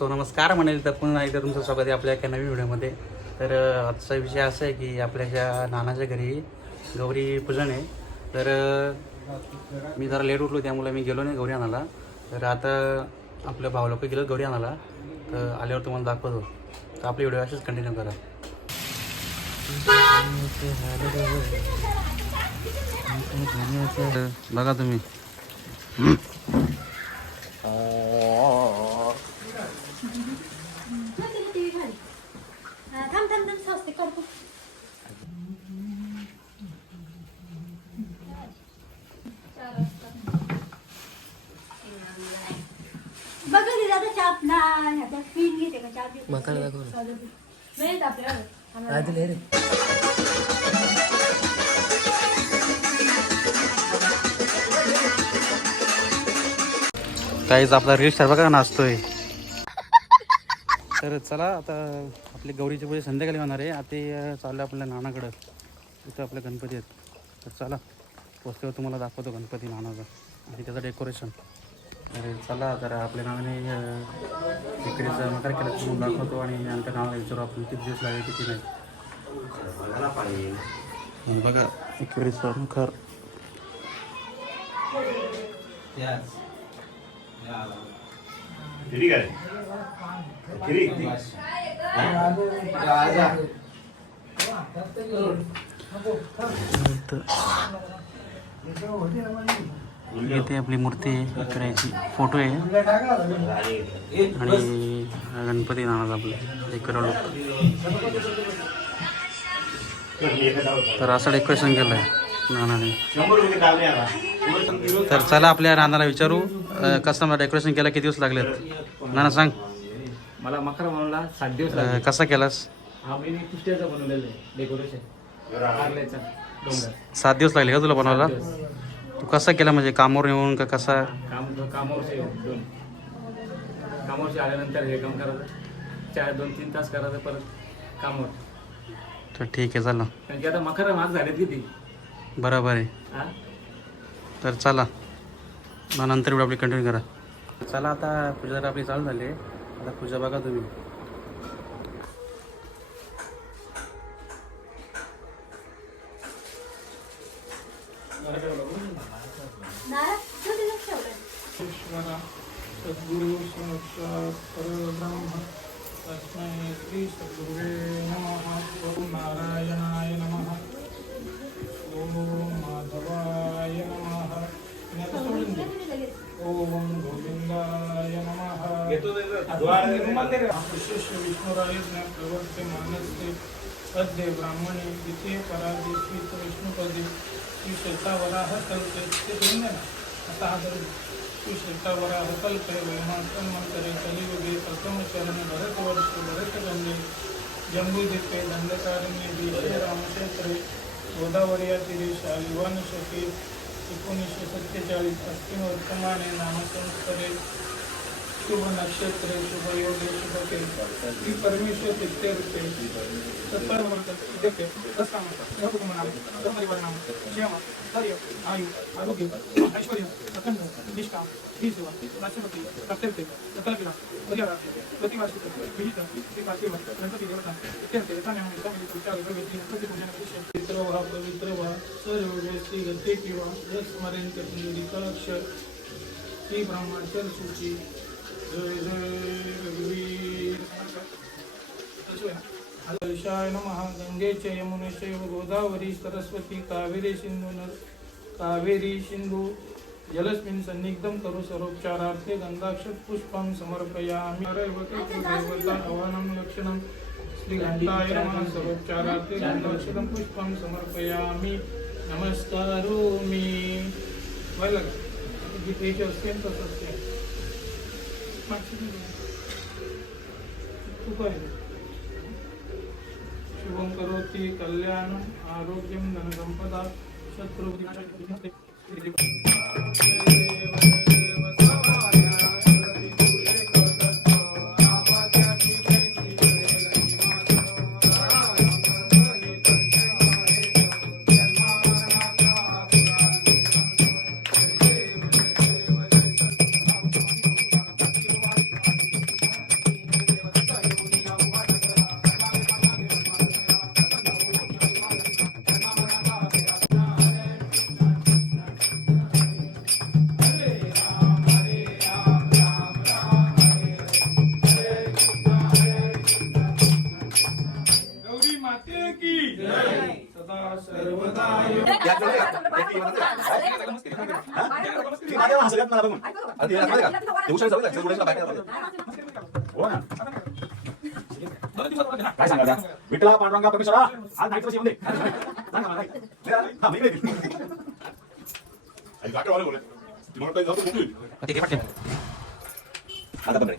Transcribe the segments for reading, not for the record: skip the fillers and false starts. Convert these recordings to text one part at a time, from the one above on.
So नमस्कार म्हणेल तर पुन्हा एकदा तुमचं स्वागत आहे आपल्या एका नवीन व्हिडिओमध्ये. तर आजचा विषय असा आहे की आपल्या ज्या नानाच्या घरी गौरी पूजन आहे. तर मी जरा लेट उठलो त्यामुळे मी गेलो नाही गौरी आणायला. तर आता आपल्या भाऊ लोक गेलो गौरी आणायला. तर आल्यावर तुम्हाला दाखवतो. तर आपली व्हिडिओ अशीच कंटिन्यू करा. बघा तुम्ही काहीच आपला रील स्टार बघा नाचतोय. तर चला आता आपली गौरीची पूजा संध्याकाळी होणार आहे. आता चाललं आपल्या नानाकडं. इथं आपले गणपती आहेत. तर चला पोचल्यावर तुम्हाला दाखवतो गणपती नानाचा आणि त्याचं डेकोरेशन. तर चला तर आपल्या नानाने इकडेचं मकर केलं तुम्हाला दाखवतो आणि आमच्या नावाला विचारू आपण किती दिवस लागेल किती नाही. बघा इकडेचं मकर इथे आपली मूर्ती आहे. इकडेची फोटो आहे आणि गणपती नानाचा आपलं एक करोड. तर असं डेकोरेशन केलं आहे नानाने. तर चला आपल्या नानाला विचारू कसं डेकोरेशन केलं, किती दिवस लागलेत. नाना सांग. मला मकर बनवला 7 दिवस लागले. कसा केलास? हा मी कुष्ट्याचं बनवलेलं आहे डेकोरेशन. कारल्याचा डोंगर 7 दिवस लागले का तुला बनवायला? तू कसा केला म्हणजे कामावर येऊन का कसा? कामावरचे आल्यानंतर हे काम करायचं 2-3 तास करायचं परत कामावर. तर ठीक आहे चला. कारण की आता मकर महाग झालेत किती. बरोबर आहे. हा तर चला मग नंतर व्हिडिओ आपली कंटिन्यू करा. चला आता पूजा आपली चालू झाली आहे. आता पूजा बघा तुम्ही. सद्गुरु साक्षात परब्रह्म तस्मै श्री सद्गुरुवे नमः. ओम नारायणाय नमः. ओम माधवाय नमः. ओम गोविंदाय नमः. विष्णुराय प्रवर्ते मानसे अद्य ब्राह्मणे द्वितीय परादे श्री विष्णुपदे श्री शेतावराह कल्पे असा हा श्री शेतावराह कल्पे वैमांतरे कलियुगे प्रथमचरण भरतवर्ष भरतगंगे जम्बूद्वीपे दंडकारण्ये देशे रामक्षेत्रे गोदावरी तीरे शालिवान शके 1947 अस्मिन् वर्तमाने नामसंवत्सरे शुभ नक्षत्रे शुभ योगे शुभके श्री परमेश्वर तीर्थरूपे आयु आरोग्य ऐश्वर्य अखंड निष्ठा ही सेवा राष्ट्रपती कर्तव्य सकलक्रीडा परिवार प्रतिवार्षिक विहित श्रीकाशीवर गणपती देवता इत्यर्थे पवित्र व्हा पवित्र व्हा सर्व श्री गते किंवा स्मरण अक्षर श्री ब्रह्माचल सूची जय जय रघुवीर हर्षाय नमः. गंगे च यमुने चैव गोदावरी सरस्वती कावेरी सिंधु जलस्मिन् सन्निग्धं करो सर्वोपचारार्थे गंधाक्षत पुष्पं समर्पयामि. देवता आवाहनं लक्षणं श्रीगंधाय नमः. सर्वोपचारार्थे गंधाक्षतं पुष्पं समर्पयामि. नमस्कारोमि. व्हायला का गीतेचे असते तसं असते. शुभं करोति कल्याणं आरोग्यं धनसंपदा शत्रु. काय सांगा विठ्ठला पांडुरंगा परमेश्वरा आज नाईट येऊन दे सांगा मला हा मी आता पण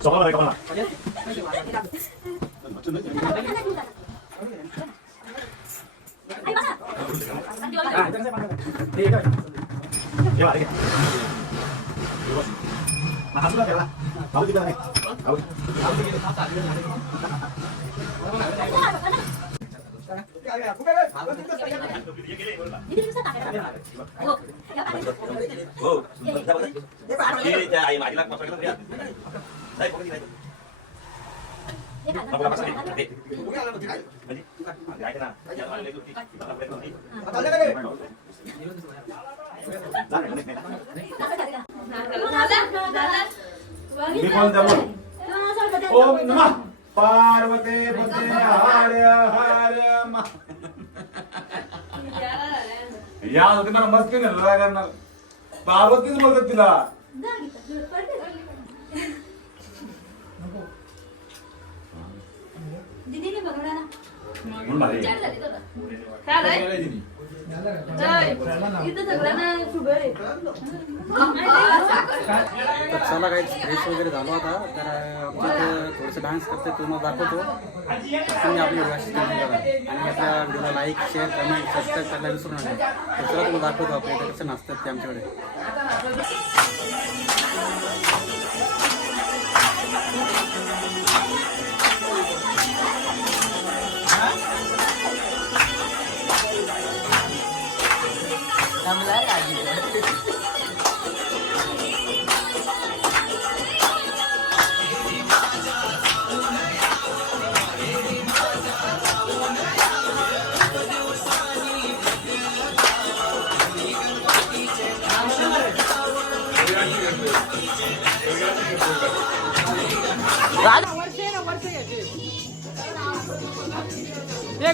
सोळा का ओम नमः पार्वते पते हर हर या होते मला मस्त केलं काय करणार पार्वतीच बोलतात तिला दीदीने बनवला ना म्हणून मला काय रे इथं सगळ्यांना शुगर आहे तर चला काही फ्रेश वगैरे झालो आता तर आमच्या इथं थोडंसं डान्स करते तुम्हाला दाखवतो तुम्ही आपली व्हिडिओ अशी करा आणि आपल्या व्हिडिओला लाईक शेअर कमेंट सबस्क्राईब करायला विसरू नका तर चला तुम्हाला दाखवतो आपल्या इथं कसं नाचतात ते आमच्याकडे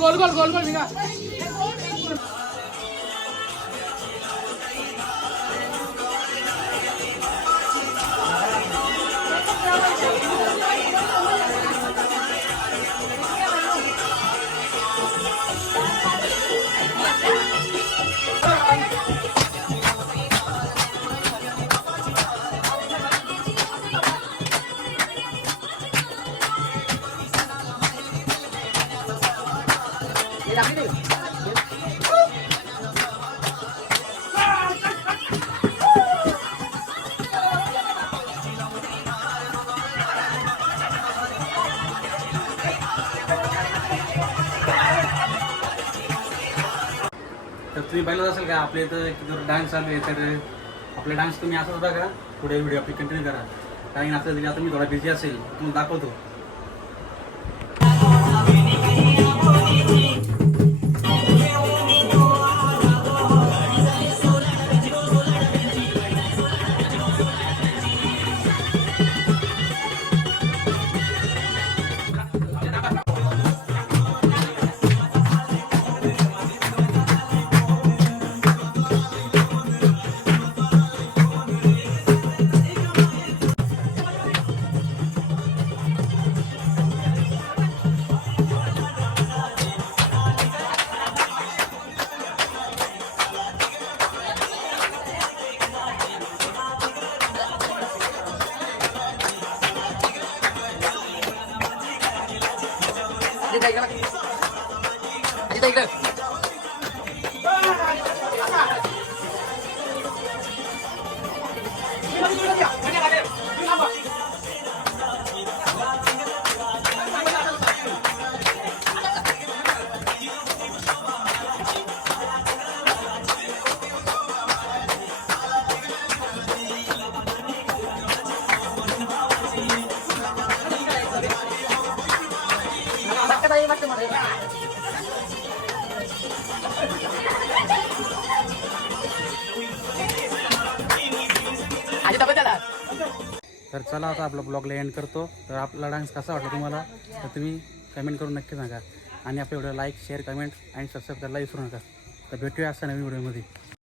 गोल गोल गोल गोल निघा तर तुम्ही पाहिलं असेल का आपल्या इथं डान्स चालू आहे तर आपला डान्स तुम्ही असंच बघा पुढे व्हिडिओ आपली कंटिन्यू करा काही असं आता मी थोडा बिझी असेल तुम्हाला दाखवतो Ayo dapat jalan. चला आता आपला ब्लॉगला एंड करतो. तर आपला डान्स कसा वाटला तुम्हाला तर तुम्ही कमेंट करून नक्की सांगा. आणि आपल्या व्हिडिओ लाईक शेअर कमेंट आणि सबस्क्राईब करायला विसरू नका. तर भेटूया असा नवीन व्हिडिओमध्ये.